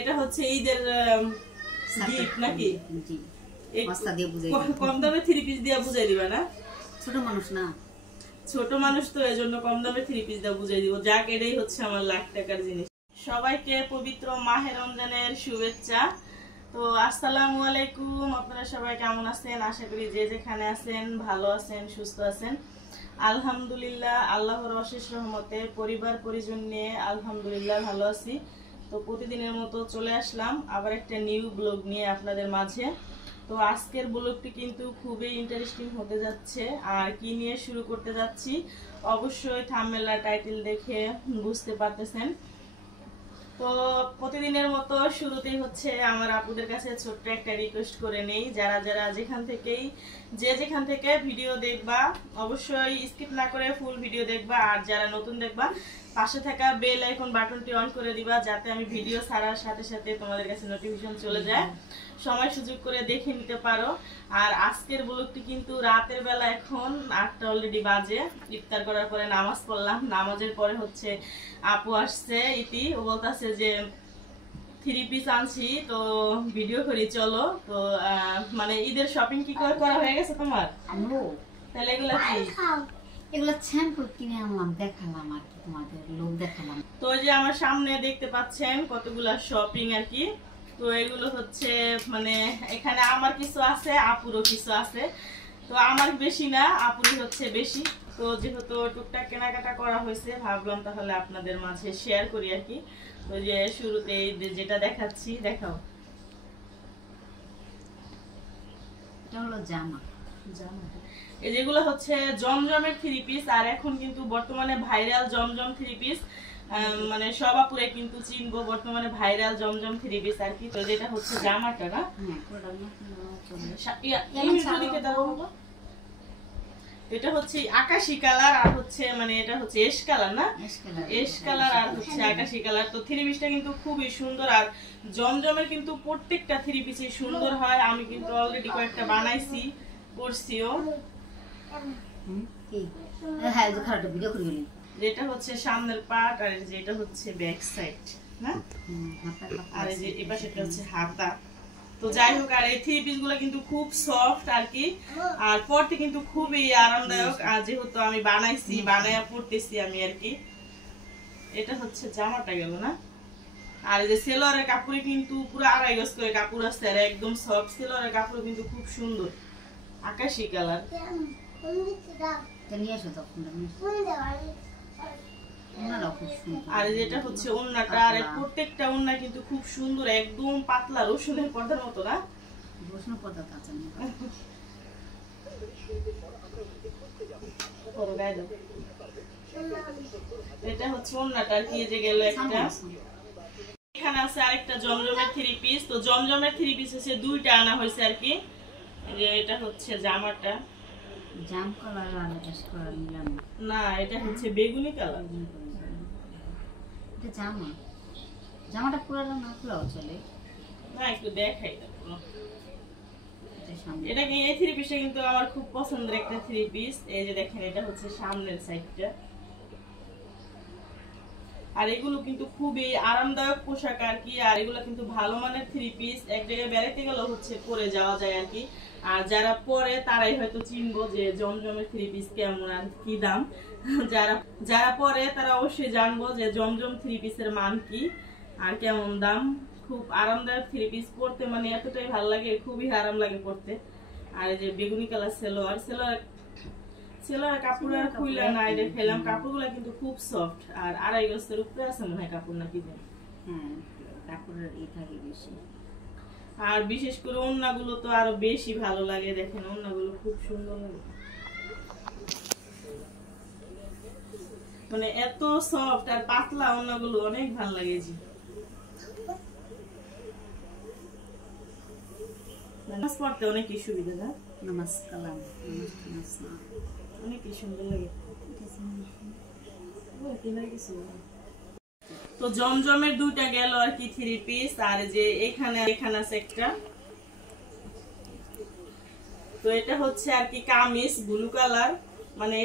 এটা হচ্ছে ঈদের গিফট নাকি? জি, বস্তা দিয়ে বুঝাই কম দামে 3 পিস দিয়ে বুঝাই দিবা না? ছোট মানুষ না, ছোট মানুষ তো এজন্য কম দামে 3 পিস দিয়ে বুঝাই দিব। যাক, এটাই হচ্ছে আমার লাখ টাকার জিনিস। সবাইকে পবিত্র মাহে রমজানের শুভেচ্ছা। তো আসসালামু আলাইকুম। আপনারা সবাই কেমন আছেন? আশা করি যে যেখানে আছেন ভালো আছেন, সুস্থ আছেন। আলহামদুলিল্লাহ, আল্লাহর অশেষ রহমতে পরিবার পরিজন নিয়ে আলহামদুলিল্লাহ ভালো আছি। তো প্রতিদিনের মতো চলে আসলাম আবার একটা নিউ ব্লগ নিয়ে আপনাদের মাঝে। তো আজকের ব্লগটি কিন্তু খুবই ইন্টারেস্টিং হতে যাচ্ছে। আর কি নিয়ে শুরু করতে যাচ্ছি অবশ্যই থাম্বনেল আর টাইটেল দেখে বুঝতে পারতেছেন। তো প্রতিদিনের মতো শুরুতেই হচ্ছে আমার আপুদের কাছে ছোট্ট একটা রিকোয়েস্ট করে নেই, যারা যারা যেখান থেকে ভিডিও দেখবা অবশ্যই স্কিপ না করে ফুল ভিডিও দেখবা। আর যারা নতুন দেখবা পাশে থাকা বেল আইকন বাটনটি অন করে দিবা, যাতে আমি ভিডিও ছাড়ার সাথে সাথে তোমাদের কাছে নোটিফিকেশন চলে যায়, সময় সুযোগ করে দেখে নিতে পারো। আর আজকের ব্লগটি কিন্তু রাতের বেলা, এখন 8টা অলরেডি বাজে। ইফতার করার পরে নামাজ পড়লাম, নামাজের পরে হচ্ছে আপু আসছে ইতি, ও বলতেছে যে 3 পিস আনছি, তো ভিডিও করি চলো। তো মানে ঈদের শপিং কি করা হয়ে গেছে তোমার? তাহলে এগুলা কি? এগুলা স্যাম্পল কিনে আনলাম, দেখালাম আর কি, তোমাদের লোক দেখালাম। তো যে আমার সামনে দেখতে পাচ্ছেন কতগুলা শপিং আর কি। তো এগুলো হচ্ছে মানে এখানে আমার কিছু আছে, আপুরও কিছু আছে। তো আমার বেশি না, আপুরই হচ্ছে বেশি। তো যেহেতু টুকটাক কেনাকাটা করা হয়েছে, ভাবলাম তাহলে আপনাদের মাঝে শেয়ার করি আর কি। তো যে শুরুতে যেটা দেখাচ্ছি, দেখাও। এটা হলো জামা। এই যেগুলো হচ্ছে জমজমের 3 পিস। আর এখন কিন্তু বর্তমানে ভাইরাল জমজম 3 পিস, মানে সব আপুরে কিন্তু চিনবো বর্তমানে ভাইরাল জমজম 3 পিস আর কি। তো যেটা হচ্ছে জামাটা না, এটা হচ্ছে আকাশি কালার আর হচ্ছে মানে এটা হচ্ছে এশ কালার না, এশ কালার আর হচ্ছে আকাশি কালার। তো 3 পিসটা কিন্তু খুবই সুন্দর। আর জমজমের কিন্তু প্রত্যেকটা 3 পিসই সুন্দর হয়। আমি কিন্তু অলরেডি কয়েকটা বানাইছি, করছিও। যেটা হচ্ছে সামনের পার্ট, আর যেটা হচ্ছে ব্যাক সাইড না, আর এই যে এই পাশেটা হচ্ছে হাতা। তো যাই হোক, আর এই 3 পিস গুলো কিন্তু খুব সফট আর কি, আর পরতে কিন্তু খুবই আরামদায়ক। আর যেহেতু আমি বানায়া পরতেছি আমি আর কি। এটা হচ্ছে জামাটা গেল না। আর এই যে সেলোয়ারের কাপড়ে কিন্তু পুরো 2.5 গজ করে কাপড় আছে, আর একদম সফট সেলোয়ারের কাপড় কিন্তু খুব সুন্দর আকাশি কালার। আর যেটা হচ্ছে ওন্নাটা, আর প্রত্যেকটা ওন্না কিন্তু খুব সুন্দর, একদম পাতলা রসুনের পর্দার মতো না, রসুনের পর্দা কাঁচা না। এটা হচ্ছে ওন্নাটা আর কি। যে গেল একটা, এখানে আছে আরেকটা জমজমের 3 পিস। তো জমজমের 3 পিস হচ্ছে 2টা আনা হয়েছে আর কি। যে এটা হচ্ছে জামাটা, জাম কালার আর অ্যাশ কালার নিলাম না, এটা হচ্ছে বেগুনি কালার। এটা জামাটা পুরোটা না খোলাও চলে না, একটু দেখাই দাও। এটা কি এই 3 পিসটা কিন্তু আমার খুব পছন্দের একটা 3 পিস। এই যে দেখেন, এটা হচ্ছে সামনের সাইডটা। আর এগুলো কিন্তু খুবই আরামদায়ক পোশাক আর কি। আর এগুলো কিন্তু ভালো মানের 3 পিস, এক জায়গায় বেড়াতে গেলেও হচ্ছে পরে যাওয়া যায় আর কি। আর যারা পরে তারাই হয়তো চিনবো যে জমজমের 3 পিস কেমন আর কি দাম। যারা পরে তারা অবশ্যই জানবো যে জমজম 3 পিসের মান কি আর কেমন দাম। খুব আরামদায়ক 3 পিস, পরতে মানে এতটাই ভালো লাগে, খুবই আরাম লাগে পরতে। আর এই যে বেগুনি কালার সেলোয়ার কাপড় আর খুইলা না, এটা খেলাম। কাপড়গুলো কিন্তু খুব সফট, আর 2.5 গজের উপরে আছে মনে হয় কাপড়, নাকি জানি। হ্যাঁ, কাপড়ের এই থাকে বেশি। আর বিশেষ করে ওন্নাগুলো তো আরো বেশি ভালো লাগে। দেখেন ওন্নাগুলো খুব সুন্দর লাগে, মানে এত সফট আর পাতলা ওন্নাগুলো, অনেক ভালো লাগে। জি, নামাজ পড়তে অনেকই সুবিধা না, নামাজ কালাম অনেকই সুন্দর লাগে। তো জমজমের 2টা গেল আর কি 3 পিস। আর যে এখানে আছে একটা, তো এটা হচ্ছে আর কি কামিজ ব্লু কালার, মানে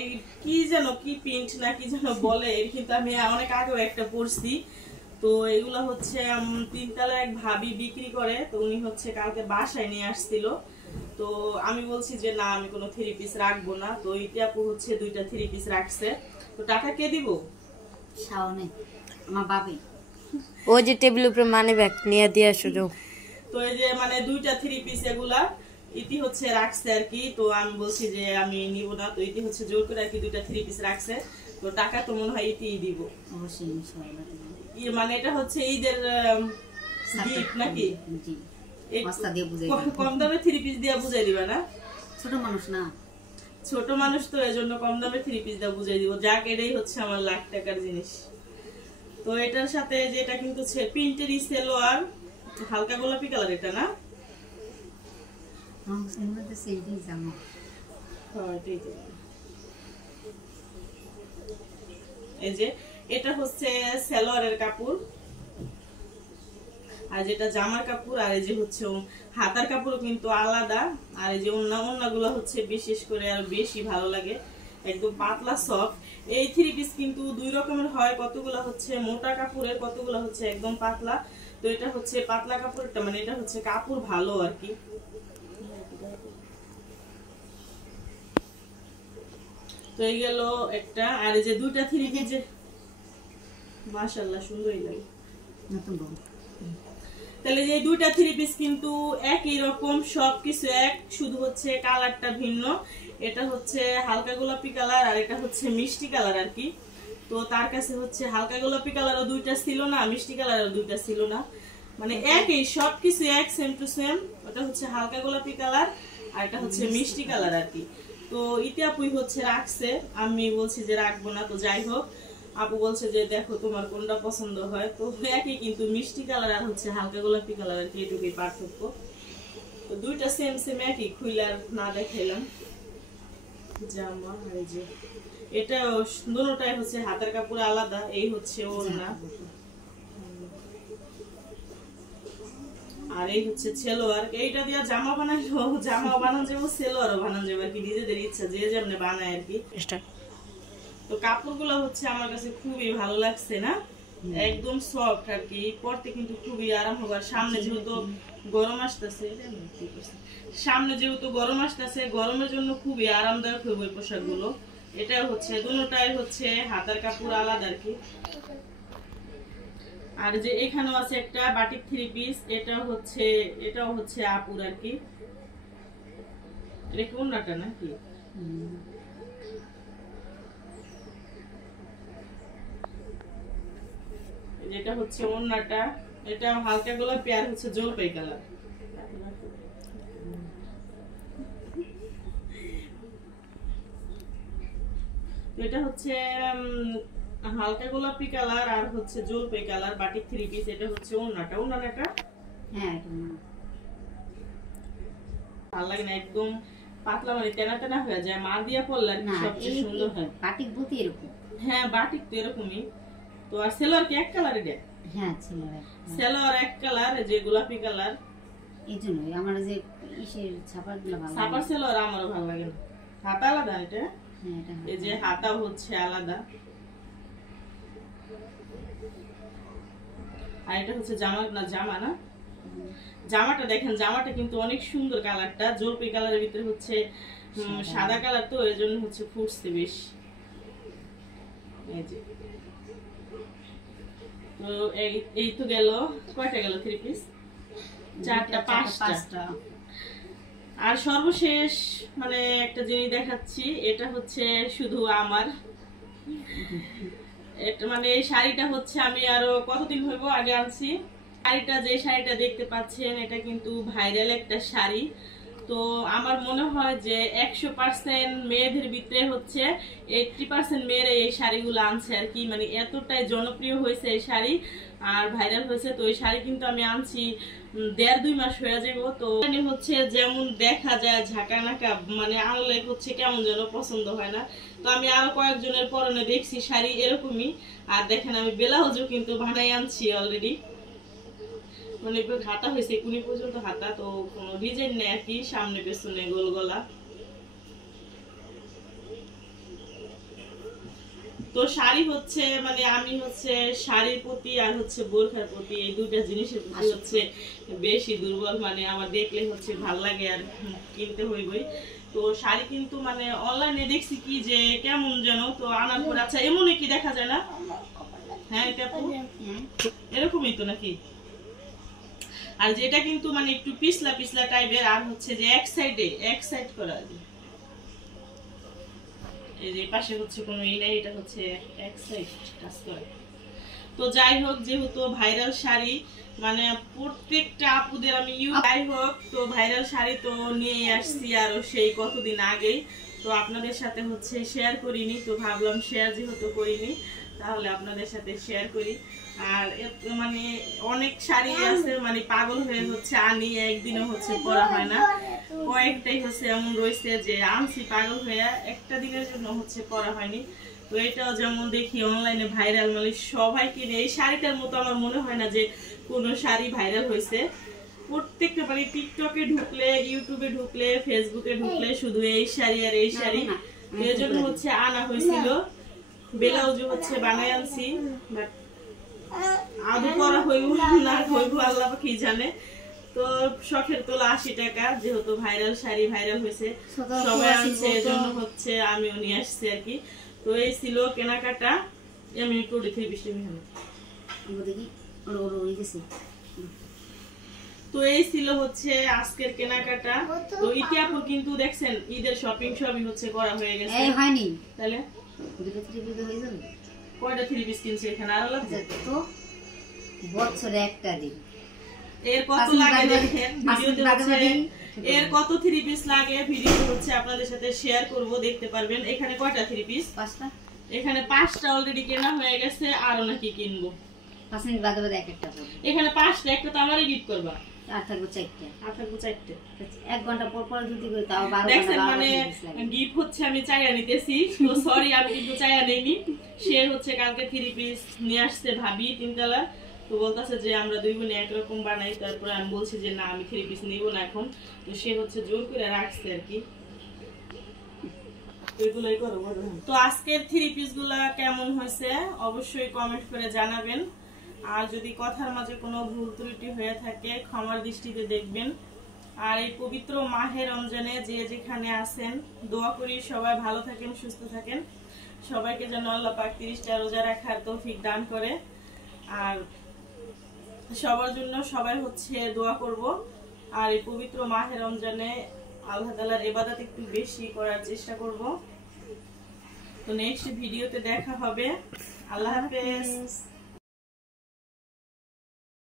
কি যেন কি প্রিন্ট না কি যেন বলে, কিন্তু আমি অনেক আগেও একটা পরছি। তো এগুলো হচ্ছে তিনতলা এক ভাবি বিক্রি করে, তো উনি হচ্ছে কালকে বাসায় নিয়ে আসছিল। তো আমি বলছি যে না, আমি কোনো 3 পিস রাখবো না। তো ইতি আপু হচ্ছে 2টা 3 পিস রাখছে। তো টাকা কে দিব? শাওনে আমার বাবি ও যে টেবিল উপরে মানি ব্যাগ নিয়ে দিয়ে শুরু। তো এই যে মানে 2টা 3 পিস এগুলা ইতি হচ্ছে রাখছে আর কি। তো আমি বলছি যে আমি নিব না। তো ইতি হচ্ছে জোর করে আর কি 2টা 3 পিস রাখছে। তো টাকা তো মনে হয় ইতিই দিব। অবশ্যই ইনশাআল্লাহ দিব। মানে এটা হচ্ছে ঈদের গিফট নাকি? জি এই বস্তা দিয়ে বুঝাই কম দামে 3 পিস দিয়ে বুঝাই দিবা না? ছোট মানুষ না, ছোট মানুষ তো এজন্য কম দামে 3 পিস দিয়ে বুঝাই দিব। যাক, এটাই হচ্ছে আমার লাখ টাকার জিনিস। তো এটার সাথে যেটা কিন্তু প্রিন্টের সেলোয়ার, হালকা গোলাপি কালার, এটা না? আমার সিনেমা তো সেইটাই জানো। হ্যাঁ, এটাই তো। এই যে এটা হচ্ছে সেলোয়ারের কাপড়, আর যেটা জামার কাপড়, আর এই যে হচ্ছে হাতার কাপড় কিন্তু আলাদা। আর এই যে ওড়নাগুলো হচ্ছে বিশেষ করে আর বেশি ভালো লাগে, একদম পাতলা সফট। এই 3 পিস কিন্তু 2 রকমের হয়, কতগুলো হচ্ছে মোটা কাপড়ের, কতগুলো হচ্ছে একদম পাতলা। তো এটা হচ্ছে পাতলা কাপড়টা, মানে এটা হচ্ছে কাপড় ভালো আর কি। তো এই গেল একটা। আর এই যে 2টা 3 পিস, যে মাশাআল্লাহ সুন্দরই লাগে। নতুন বউ তাহলে যে 2টা 3 পিস কিন্তু একই রকম, সবকিছু এক, শুধু হচ্ছে কালারটা ভিন্ন। এটা হচ্ছে হালকা গোলাপি কালার, আর এটা হচ্ছে মিষ্টি কালার আর কি। তো তার কাছে হচ্ছে হালকা গোলাপি কালারও 2টা ছিল না, মিষ্টি কালারও 2টা ছিল না, মানে একই, সবকিছু এক, সেম টু সেম। ওটা হচ্ছে হালকা গোলাপি কালার, আর এটা হচ্ছে মিষ্টি কালার আর কি। তো ইতি আপুই হচ্ছে রাখছে, আমি বলছি যে রাখবো না। তো যাই হোক, আপু বলছে যে দেখো তোমার কোনটা পছন্দ হয়। তো একই কিন্তু মিষ্টি কালার আর হচ্ছে হালকা গোলাপি কালার আর কি, এটুকুই পার্থক্য। তো 2টা সেম সেম একই, খুইলার না দেখাইলাম। জামা, এই যে এটা দুটোটাই হচ্ছে হাতের কাপড় আলাদা, এই হচ্ছে ওড়না, আর এই হচ্ছে সেলোয়ার। এইটা দিয়ে জামা বানাইলো, জামা বানানো যাবো, সেলোয়ারও বানানো যাবে আর কি, নিজেদের ইচ্ছা, যে যেমনি বানায় আর কি। তো কাপড়গুলো হচ্ছে আমার কাছে খুবই ভালো লাগছে না, একদম সফট আর কি, পরতে কিন্তু খুবই আরাম হবে। সামনে যেহেতু গরম আসতেছে, গরমের জন্য খুবই আরামদায়ক হবে এই পোশাকগুলো। এটা হচ্ছে দুটোটাই হচ্ছে হাতার কাপড় আলাদা আর কি। আর যে এখানেও আছে একটা বাটিক 3 পিস, এটাও হচ্ছে আপুর আর কি। এটা কোনটা নাকি? যেটা হচ্ছে ওড়নাটা, এটা হালকা গোলাপি আর হচ্ছে জলপাই কালার। এটা হচ্ছে হালকা গোলাপি কালার আর হচ্ছে জলপাই কালার, বাটিক 3 পিস। এটা হচ্ছে ওড়নাটা, হ্যাঁ ভালো লাগে না, একদম পাতলা, মানে তেনা তেনা হয়ে যায়, মা দিয়া পড়লে আর কি সবচেয়ে সুন্দর হয়। বাটিক বুতি এরকম। হ্যাঁ, বাটিক তো এরকমই। তো আর সেলোয়ার কি এক কালারই দেয়? হ্যাঁ সেলোয়ার এক কালার, যে গোলাপি কালার। এই জন্যই আমার যে ইসের ছাপাগুলো ভালো লাগে। ছাপার সেলোয়ার আমারও ভালো লাগে না, হাতা আলাদা এটা। হ্যাঁ এটা এই যে হাতা হচ্ছে আলাদা, আর এটা হচ্ছে জামা না। জামাটা দেখেন, জামাটা কিন্তু অনেক সুন্দর, কালারটা জলপাই কালারের ভিতরে হচ্ছে সাদা কালার, তো এই জন্য হচ্ছে ফুটছে বেশ। এই যে, তো এই তো গেল, কয়টা গেল 3 পিস? 4টা 5টা। আর সর্বশেষ মানে একটা জিনিস দেখাচ্ছি, এটা হচ্ছে শুধু আমার, এটা মানে এই শাড়িটা হচ্ছে আমি আরো কতদিন হইব আগে আনছি। শাড়িটা, যে শাড়িটা দেখতে পাচ্ছেন, এটা কিন্তু ভাইরাল একটা শাড়ি। তো আমার মনে হয় যে 100% মেয়েদের ভিতরে হচ্ছে 80% মেয়েরা এই শাড়িগুলো আনছে আর কি, মানে এতটাই জনপ্রিয় হয়েছে এই শাড়ি আর ভাইরাল হয়েছে। তো এই শাড়ি কিন্তু আমি আনছি 1.5-2 মাস হয়ে যাবো। তো হচ্ছে যেমন দেখা যায় ঝাঁকা নাকা, মানে আনলে হচ্ছে কেমন যেন পছন্দ হয় না। তো আমি আরো কয়েকজনের পরনে দেখছি শাড়ি এরকমই। আর দেখেন আমি ব্লাউজও কিন্তু বানাই আনছি অলরেডি, মানে হাতা হয়েছে কুনি পর্যন্ত হাতা, তো কোনো ডিজাইন নেই আর কি, সামনে পেছনে গোল গলা। তো শাড়ি হচ্ছে মানে আমি হচ্ছে শাড়ির প্রতি আর হচ্ছে বোরখার প্রতি এই দুইটা জিনিসের প্রতি হচ্ছে বেশি দুর্বল, মানে আমার দেখলে হচ্ছে ভাল লাগে আর কিনতে হইবই। তো শাড়ি কিন্তু মানে অনলাইনে দেখছি কি যে কেমন যেন, তো আনার পর আচ্ছা এমনই কি দেখা যায় না? হ্যাঁ এটা এরকমই তো নাকি? আর যেটা কিন্তু মানে একটু পিছলা পিছলা টাইপের, আর হচ্ছে যে এক সাইড করা, এই যে পাশে হচ্ছে কোনো ই নাই, এটা হচ্ছে এক সাইড কাজ করে। তো যাই হোক, যেহেতু ভাইরাল শাড়ি মানে প্রত্যেকটা আপুদের আমি যাই হোক, তো ভাইরাল শাড়ি তো নিয়ে আসছি আরো সেই কতদিন আগেই, তো আপনাদের সাথে হচ্ছে শেয়ার করিনি, তো ভাবলাম শেয়ার যেহেতু করিনি তাহলে আপনাদের সাথে শেয়ার করি। আর মানে অনেক শাড়ি আছে মানে পাগল হয়ে হচ্ছে আনি, একদিনও হচ্ছে পরা হয় না, কয়েকটাই হচ্ছে এমন রয়েছে যে আনছি পাগল হয়ে একটা দিনের জন্য হচ্ছে পরা হয়নি। তো এটাও যেমন দেখি অনলাইনে ভাইরাল, মানে সবাই কিনে। এই শাড়িটার মতো আমার মনে হয় না যে কোনো শাড়ি ভাইরাল হয়েছে। প্রত্যেকটা মানে টিকটকে ঢুকলে, ইউটিউবে ঢুকলে, ফেসবুকে ঢুকলে শুধু এই শাড়ি আর এই শাড়ি, এর জন্য হচ্ছে আনা হয়েছিল। ব্লাউজও হচ্ছে বানাই আনছি, বাট আদৌ পরা হইব না হইব আল্লাহ কি জানে। তো শখের তোলা 80 টাকা, যেহেতু ভাইরাল শাড়ি ভাইরাল হয়েছে সবাই আনছে, এজন্য হচ্ছে আমিও নিয়ে আসছি আর কি। তো এই ছিল কেনাকাটা। আমি একটু দেখে বৃষ্টি তো এই ছিল হচ্ছে আজকের কেনাকাটা। তো ইতিহাপুর কিন্তু দেখছেন ঈদের শপিং সবই হচ্ছে করা হয়ে গেছে। হয়নি তাহলে কয়টা 3 পিস কিনছে এখানে? আরো লাগবে তো বছরে একটা দিন। এর কত লাগে দেখেন ভিডিওতে হচ্ছে, এর কত 3 পিস লাগে ভিডিওতে হচ্ছে আপনাদের সাথে শেয়ার করব, দেখতে পারবেন। এখানে কয়টা 3 পিস? 5টা। এখানে 5টা অলরেডি কেনা হয়ে গেছে, আরো নাকি কিনবো। 5 মিনিট বাদে বাদে এক একটা করব। এখানে 5টা, একটা তো আমারই গিফট করবা। আর থাকবে 4টা। আর থাকবে 4টা। 1 ঘন্টা পর পর যদি কই তাও 12 ঘন্টা। দেখেন মানে গিফট হচ্ছে আমি চাইয়া নিতেছি, তো সরি আমি কিন্তু চাইয়া নেইনি। সে হচ্ছে কালকে 3 পিস নিয়ে আসছে ভাবি 3 কালার, তো বলতাছে যে আমরা দুই বোনে একরকম বানাই। তারপরে আমি বলছি যে না আমি 3 পিস নিব না এখন, তো সে হচ্ছে জোর করে রাখছে আর কি। এগুলাই করো। তো আজকের 3 পিস গুলা কেমন হয়েছে অবশ্যই কমেন্ট করে জানাবেন। আর যদি কথার মাঝে কোনো ভুল ত্রুটি হয়ে থাকে ক্ষমার দৃষ্টিতে দেখবেন। আর এই পবিত্র মাহে রমজানে যে যেখানে আছেন দোয়া করি সবাই ভালো থাকেন, সুস্থ থাকেন। সবাইকে যেন আল্লাহ পাক 30টা রোজা রাখার তৌফিক দান করে। আর সবার জন্য সবাই হচ্ছে দোয়া করব। আর এই পবিত্র মাহে রমজানে আল্লাহ তাআলার ইবাদত একটু বেশি করার চেষ্টা করব। তো নেক্সট ভিডিওতে দেখা হবে। আল্লাহ হাফেজ।